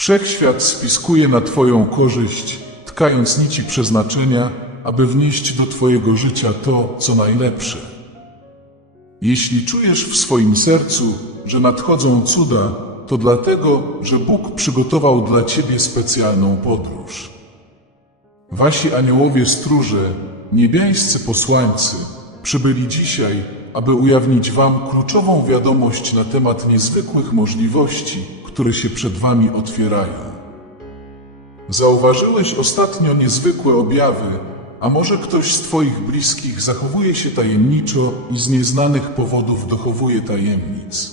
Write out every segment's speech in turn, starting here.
Wszechświat spiskuje na Twoją korzyść, tkając nici przeznaczenia, aby wnieść do Twojego życia to, co najlepsze. Jeśli czujesz w swoim sercu, że nadchodzą cuda, to dlatego, że Bóg przygotował dla Ciebie specjalną podróż. Wasi aniołowie stróże, niebiańscy posłańcy, przybyli dzisiaj, aby ujawnić Wam kluczową wiadomość na temat niezwykłych możliwości, które się przed Wami otwierają. Zauważyłeś ostatnio niezwykłe objawy, a może ktoś z Twoich bliskich zachowuje się tajemniczo i z nieznanych powodów dochowuje tajemnic.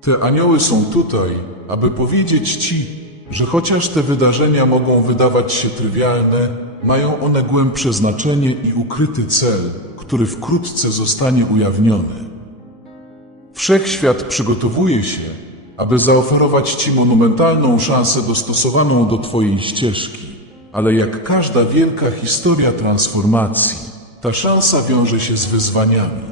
Te anioły są tutaj, aby powiedzieć Ci, że chociaż te wydarzenia mogą wydawać się trywialne, mają one głębsze znaczenie i ukryty cel, który wkrótce zostanie ujawniony. Wszechświat przygotowuje się, aby zaoferować Ci monumentalną szansę dostosowaną do Twojej ścieżki. Ale jak każda wielka historia transformacji, ta szansa wiąże się z wyzwaniami.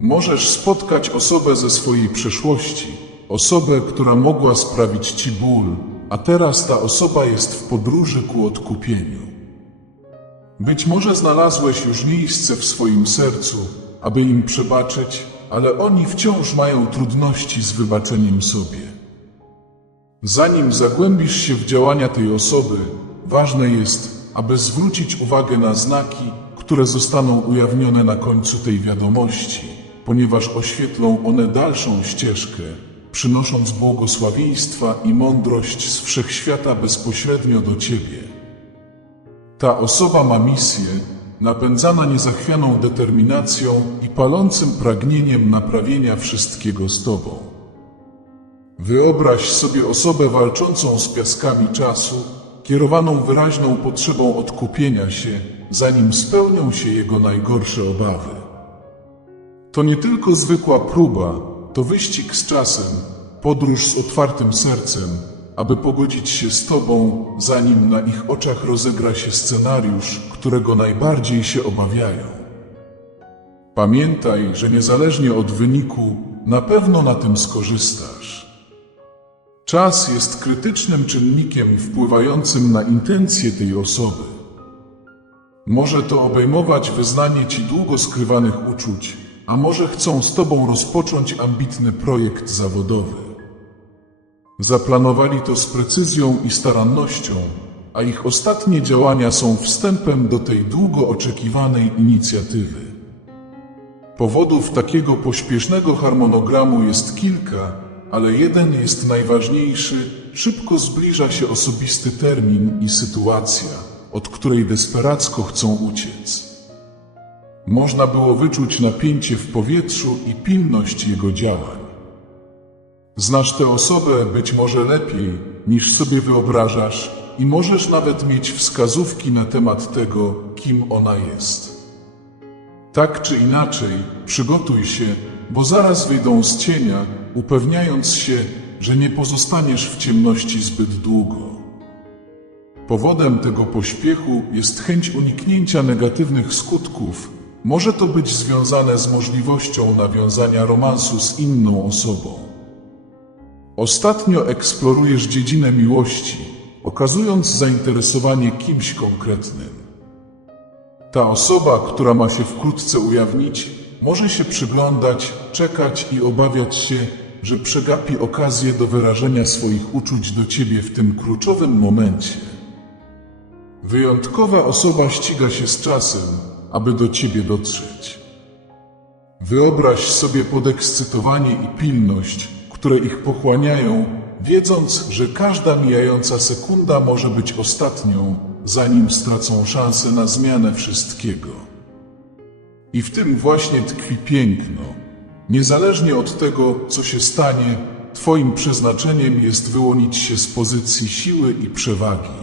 Możesz spotkać osobę ze swojej przeszłości, osobę, która mogła sprawić Ci ból, a teraz ta osoba jest w podróży ku odkupieniu. Być może znalazłeś już miejsce w swoim sercu, aby im przebaczyć, ale oni wciąż mają trudności z wybaczeniem sobie. Zanim zagłębisz się w działania tej osoby, ważne jest, aby zwrócić uwagę na znaki, które zostaną ujawnione na końcu tej wiadomości, ponieważ oświetlą one dalszą ścieżkę, przynosząc błogosławieństwa i mądrość z wszechświata bezpośrednio do Ciebie. Ta osoba ma misję, napędzana niezachwianą determinacją i palącym pragnieniem naprawienia wszystkiego z Tobą. Wyobraź sobie osobę walczącą z piaskami czasu, kierowaną wyraźną potrzebą odkupienia się, zanim spełnią się jego najgorsze obawy. To nie tylko zwykła próba, to wyścig z czasem, podróż z otwartym sercem, aby pogodzić się z Tobą, zanim na ich oczach rozegra się scenariusz, którego najbardziej się obawiają. Pamiętaj, że niezależnie od wyniku, na pewno na tym skorzystasz. Czas jest krytycznym czynnikiem wpływającym na intencje tej osoby. Może to obejmować wyznanie Ci długo skrywanych uczuć, a może chcą z Tobą rozpocząć ambitny projekt zawodowy. Zaplanowali to z precyzją i starannością, a ich ostatnie działania są wstępem do tej długo oczekiwanej inicjatywy. Powodów takiego pośpiesznego harmonogramu jest kilka, ale jeden jest najważniejszy. Szybko zbliża się osobisty termin i sytuacja, od której desperacko chcą uciec. Można było wyczuć napięcie w powietrzu i pilność jego działań. Znasz tę osobę być może lepiej, niż sobie wyobrażasz, i możesz nawet mieć wskazówki na temat tego, kim ona jest. Tak czy inaczej, przygotuj się, bo zaraz wyjdą z cienia, upewniając się, że nie pozostaniesz w ciemności zbyt długo. Powodem tego pośpiechu jest chęć uniknięcia negatywnych skutków. Może to być związane z możliwością nawiązania romansu z inną osobą. Ostatnio eksplorujesz dziedzinę miłości, okazując zainteresowanie kimś konkretnym. Ta osoba, która ma się wkrótce ujawnić, może się przyglądać, czekać i obawiać się, że przegapi okazję do wyrażenia swoich uczuć do ciebie w tym kluczowym momencie. Wyjątkowa osoba ściga się z czasem, aby do ciebie dotrzeć. Wyobraź sobie podekscytowanie i pilność, które ich pochłaniają, wiedząc, że każda mijająca sekunda może być ostatnią, zanim stracą szansę na zmianę wszystkiego. I w tym właśnie tkwi piękno. Niezależnie od tego, co się stanie, Twoim przeznaczeniem jest wyłonić się z pozycji siły i przewagi.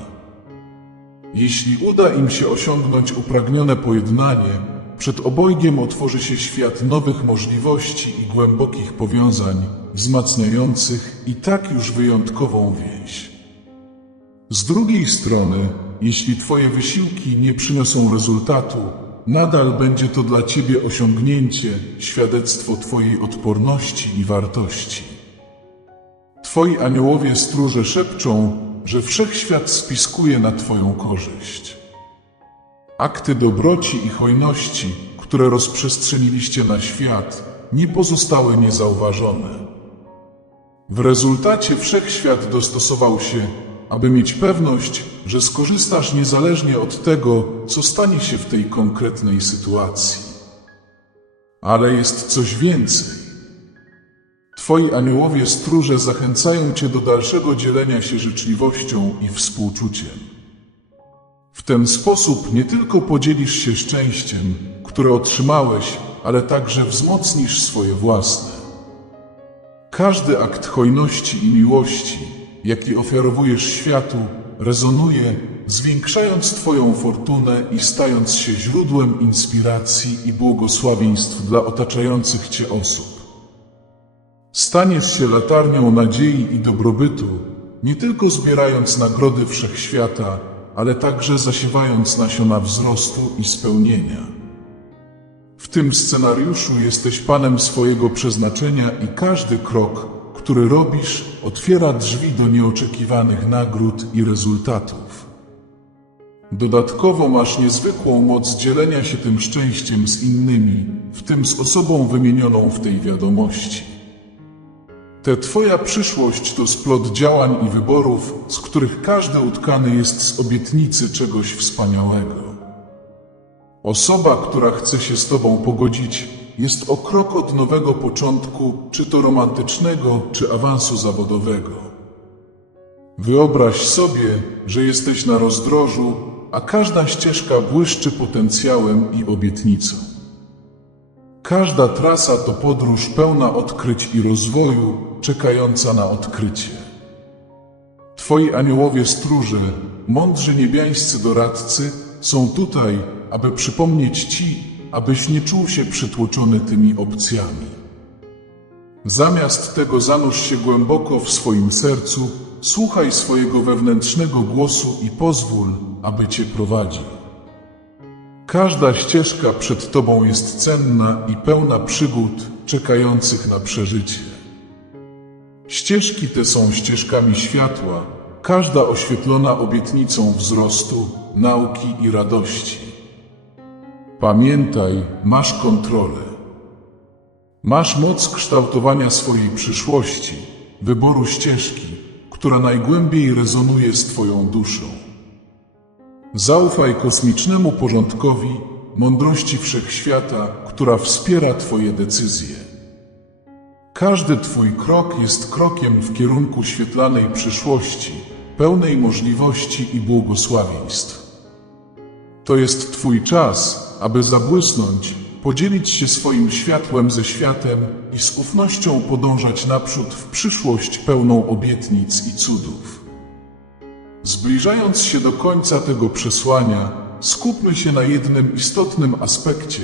Jeśli uda im się osiągnąć upragnione pojednanie, przed obojgiem otworzy się świat nowych możliwości i głębokich powiązań, wzmacniających i tak już wyjątkową więź. Z drugiej strony, jeśli Twoje wysiłki nie przyniosą rezultatu, nadal będzie to dla Ciebie osiągnięcie, świadectwo Twojej odporności i wartości. Twoi aniołowie stróże szepczą, że wszechświat spiskuje na Twoją korzyść. Akty dobroci i hojności, które rozprzestrzeniliście na świat, nie pozostały niezauważone. W rezultacie wszechświat dostosował się, aby mieć pewność, że skorzystasz niezależnie od tego, co stanie się w tej konkretnej sytuacji. Ale jest coś więcej. Twoi aniołowie stróże zachęcają Cię do dalszego dzielenia się życzliwością i współczuciem. Ten sposób nie tylko podzielisz się szczęściem, które otrzymałeś, ale także wzmocnisz swoje własne. Każdy akt hojności i miłości, jaki ofiarowujesz światu, rezonuje, zwiększając Twoją fortunę i stając się źródłem inspiracji i błogosławieństw dla otaczających Cię osób. Staniesz się latarnią nadziei i dobrobytu, nie tylko zbierając nagrody wszechświata, ale także zasiewając nasiona wzrostu i spełnienia. W tym scenariuszu jesteś panem swojego przeznaczenia i każdy krok, który robisz, otwiera drzwi do nieoczekiwanych nagród i rezultatów. Dodatkowo masz niezwykłą moc dzielenia się tym szczęściem z innymi, w tym z osobą wymienioną w tej wiadomości. Te Twoja przyszłość to splot działań i wyborów, z których każdy utkany jest z obietnicy czegoś wspaniałego. Osoba, która chce się z Tobą pogodzić, jest o krok od nowego początku, czy to romantycznego, czy awansu zawodowego. Wyobraź sobie, że jesteś na rozdrożu, a każda ścieżka błyszczy potencjałem i obietnicą. Każda trasa to podróż pełna odkryć i rozwoju, czekająca na odkrycie. Twoi aniołowie stróże, mądrzy niebiańscy doradcy, są tutaj, aby przypomnieć Ci, abyś nie czuł się przytłoczony tymi opcjami. Zamiast tego zanurz się głęboko w swoim sercu, słuchaj swojego wewnętrznego głosu i pozwól, aby Cię prowadził. Każda ścieżka przed Tobą jest cenna i pełna przygód czekających na przeżycie. Ścieżki te są ścieżkami światła, każda oświetlona obietnicą wzrostu, nauki i radości. Pamiętaj, masz kontrolę. Masz moc kształtowania swojej przyszłości, wyboru ścieżki, która najgłębiej rezonuje z Twoją duszą. Zaufaj kosmicznemu porządkowi, mądrości wszechświata, która wspiera Twoje decyzje. Każdy Twój krok jest krokiem w kierunku świetlanej przyszłości, pełnej możliwości i błogosławieństw. To jest Twój czas, aby zabłysnąć, podzielić się swoim światłem ze światem i z ufnością podążać naprzód w przyszłość pełną obietnic i cudów. Zbliżając się do końca tego przesłania, skupmy się na jednym istotnym aspekcie,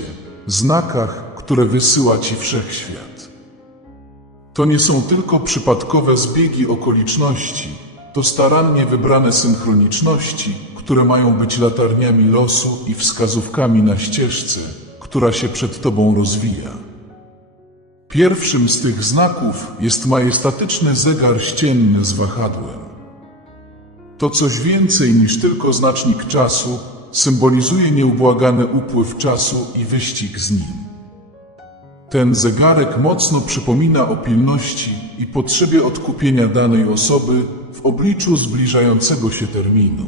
znakach, które wysyła Ci wszechświat. To nie są tylko przypadkowe zbiegi okoliczności, to starannie wybrane synchroniczności, które mają być latarniami losu i wskazówkami na ścieżce, która się przed Tobą rozwija. Pierwszym z tych znaków jest majestatyczny zegar ścienny z wahadłem. To coś więcej niż tylko znacznik czasu, symbolizuje nieubłagany upływ czasu i wyścig z nim. Ten zegarek mocno przypomina o pilności i potrzebie odkupienia danej osoby w obliczu zbliżającego się terminu.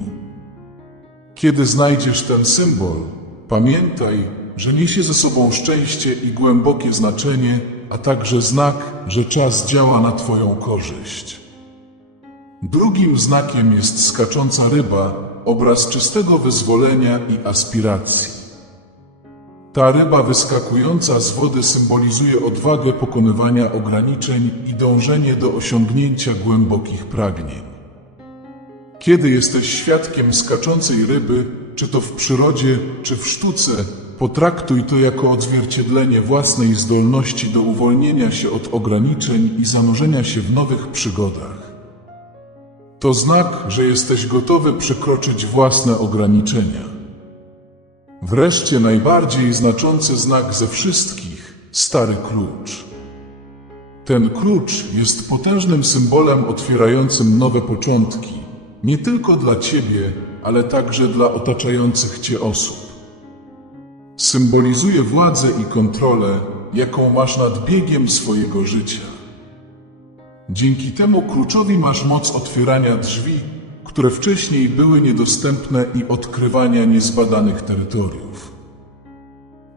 Kiedy znajdziesz ten symbol, pamiętaj, że niesie ze sobą szczęście i głębokie znaczenie, a także znak, że czas działa na Twoją korzyść. Drugim znakiem jest skacząca ryba, obraz czystego wyzwolenia i aspiracji. Ta ryba wyskakująca z wody symbolizuje odwagę pokonywania ograniczeń i dążenie do osiągnięcia głębokich pragnień. Kiedy jesteś świadkiem skaczącej ryby, czy to w przyrodzie, czy w sztuce, potraktuj to jako odzwierciedlenie własnej zdolności do uwolnienia się od ograniczeń i zanurzenia się w nowych przygodach. To znak, że jesteś gotowy przekroczyć własne ograniczenia. Wreszcie najbardziej znaczący znak ze wszystkich stary klucz. Ten klucz jest potężnym symbolem otwierającym nowe początki, nie tylko dla Ciebie, ale także dla otaczających Cię osób. Symbolizuje władzę i kontrolę, jaką masz nad biegiem swojego życia. Dzięki temu kluczowi masz moc otwierania drzwi, które wcześniej były niedostępne i odkrywania niezbadanych terytoriów.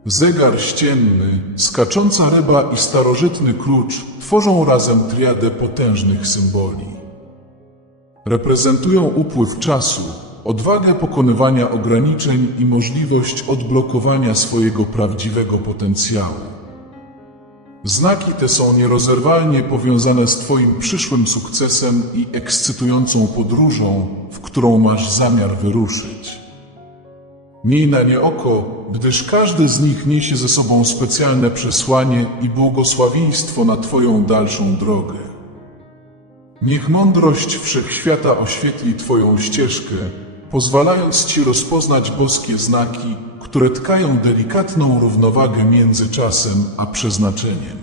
Zegar ścienny, skacząca ryba i starożytny klucz tworzą razem triadę potężnych symboli. Reprezentują upływ czasu, odwagę pokonywania ograniczeń i możliwość odblokowania swojego prawdziwego potencjału. Znaki te są nierozerwalnie powiązane z Twoim przyszłym sukcesem i ekscytującą podróżą, w którą masz zamiar wyruszyć. Miej na nie oko, gdyż każdy z nich niesie ze sobą specjalne przesłanie i błogosławieństwo na Twoją dalszą drogę. Niech mądrość wszechświata oświetli Twoją ścieżkę, pozwalając Ci rozpoznać boskie znaki, które tkają delikatną równowagę między czasem a przeznaczeniem.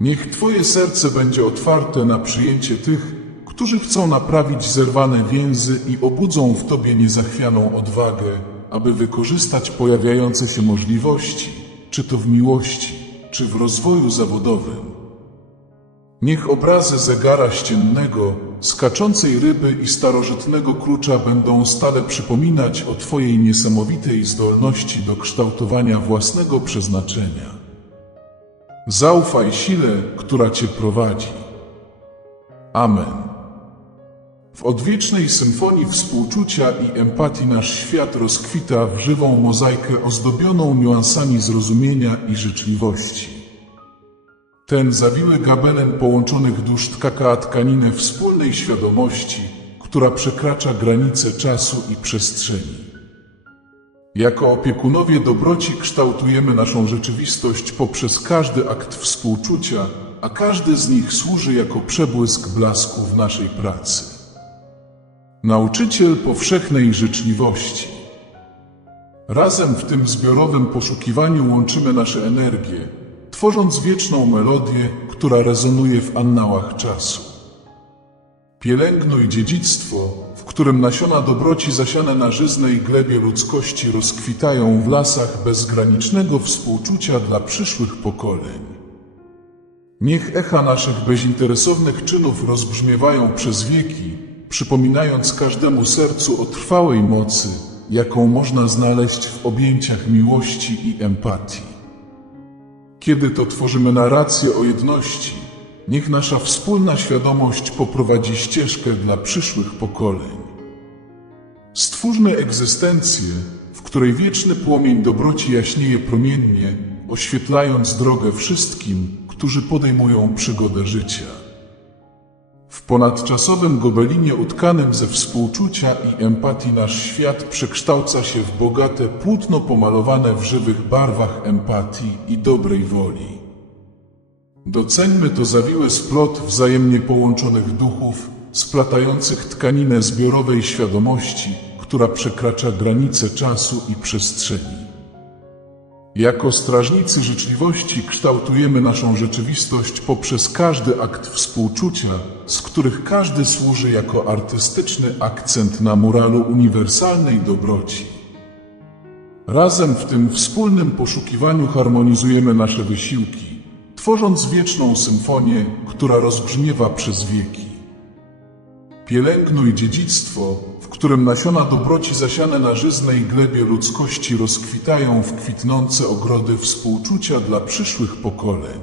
Niech Twoje serce będzie otwarte na przyjęcie tych, którzy chcą naprawić zerwane więzy i obudzą w Tobie niezachwianą odwagę, aby wykorzystać pojawiające się możliwości, czy to w miłości, czy w rozwoju zawodowym. Niech obrazy zegara ściennego, skaczącej ryby i starożytnego klucza będą stale przypominać o Twojej niesamowitej zdolności do kształtowania własnego przeznaczenia. Zaufaj sile, która Cię prowadzi. Amen. W odwiecznej symfonii współczucia i empatii nasz świat rozkwita w żywą mozaikę ozdobioną niuansami zrozumienia i życzliwości. Ten zawiły gabelen połączonych dusz tkaka tkaninę wspólnej świadomości, która przekracza granice czasu i przestrzeni. Jako opiekunowie dobroci kształtujemy naszą rzeczywistość poprzez każdy akt współczucia, a każdy z nich służy jako przebłysk blasku w naszej pracy. Nauczyciel powszechnej życzliwości. Razem w tym zbiorowym poszukiwaniu łączymy nasze energie, tworząc wieczną melodię, która rezonuje w annałach czasu. Pielęgnuj dziedzictwo, w którym nasiona dobroci zasiane na żyznej glebie ludzkości rozkwitają w lasach bezgranicznego współczucia dla przyszłych pokoleń. Niech echa naszych bezinteresownych czynów rozbrzmiewają przez wieki, przypominając każdemu sercu o trwałej mocy, jaką można znaleźć w objęciach miłości i empatii. Kiedy to tworzymy narrację o jedności, niech nasza wspólna świadomość poprowadzi ścieżkę dla przyszłych pokoleń. Stwórzmy egzystencję, w której wieczny płomień dobroci jaśnieje promiennie, oświetlając drogę wszystkim, którzy podejmują przygodę życia. W ponadczasowym gobelinie utkanym ze współczucia i empatii nasz świat przekształca się w bogate płótno pomalowane w żywych barwach empatii i dobrej woli. Doceńmy to zawiły splot wzajemnie połączonych duchów, splatających tkaninę zbiorowej świadomości, która przekracza granice czasu i przestrzeni. Jako strażnicy życzliwości kształtujemy naszą rzeczywistość poprzez każdy akt współczucia, z których każdy służy jako artystyczny akcent na muralu uniwersalnej dobroci. Razem w tym wspólnym poszukiwaniu harmonizujemy nasze wysiłki, tworząc wieczną symfonię, która rozbrzmiewa przez wieki. Pielęgnuj dziedzictwo, w którym nasiona dobroci zasiane na żyznej glebie ludzkości rozkwitają w kwitnące ogrody współczucia dla przyszłych pokoleń.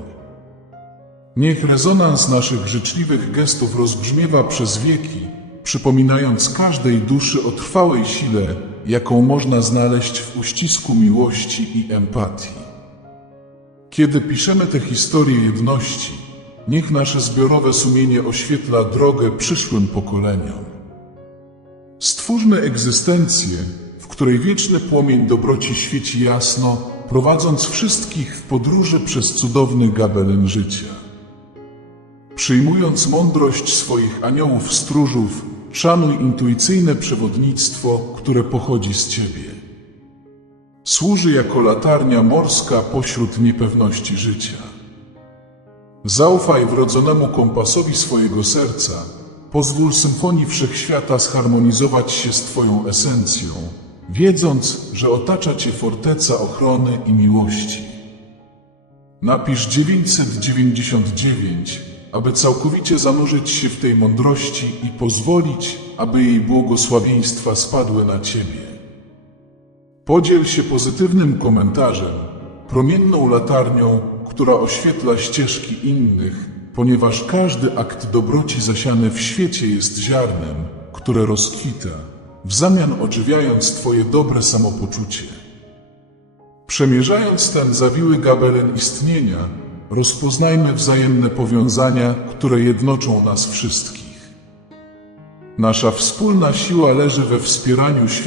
Niech rezonans naszych życzliwych gestów rozbrzmiewa przez wieki, przypominając każdej duszy o trwałej sile, jaką można znaleźć w uścisku miłości i empatii. Kiedy piszemy tę historię jedności, Niech nasze zbiorowe sumienie oświetla drogę przyszłym pokoleniom. Stwórzmy egzystencję, w której wieczny płomień dobroci świeci jasno, prowadząc wszystkich w podróży przez cudowny gabelin życia. Przyjmując mądrość swoich aniołów stróżów, szanuj intuicyjne przewodnictwo, które pochodzi z Ciebie. Służy jako latarnia morska pośród niepewności życia. Zaufaj wrodzonemu kompasowi swojego serca. Pozwól symfonii wszechświata zharmonizować się z Twoją esencją, wiedząc, że otacza Cię forteca ochrony i miłości. Napisz 999, aby całkowicie zanurzyć się w tej mądrości i pozwolić, aby jej błogosławieństwa spadły na Ciebie. Podziel się pozytywnym komentarzem, promienną latarnią, która oświetla ścieżki innych, ponieważ każdy akt dobroci zasiany w świecie jest ziarnem, które rozkwita, w zamian ożywiając Twoje dobre samopoczucie. Przemierzając ten zawiły gabelen istnienia, rozpoznajmy wzajemne powiązania, które jednoczą nas wszystkich. Nasza wspólna siła leży we wspieraniu świata.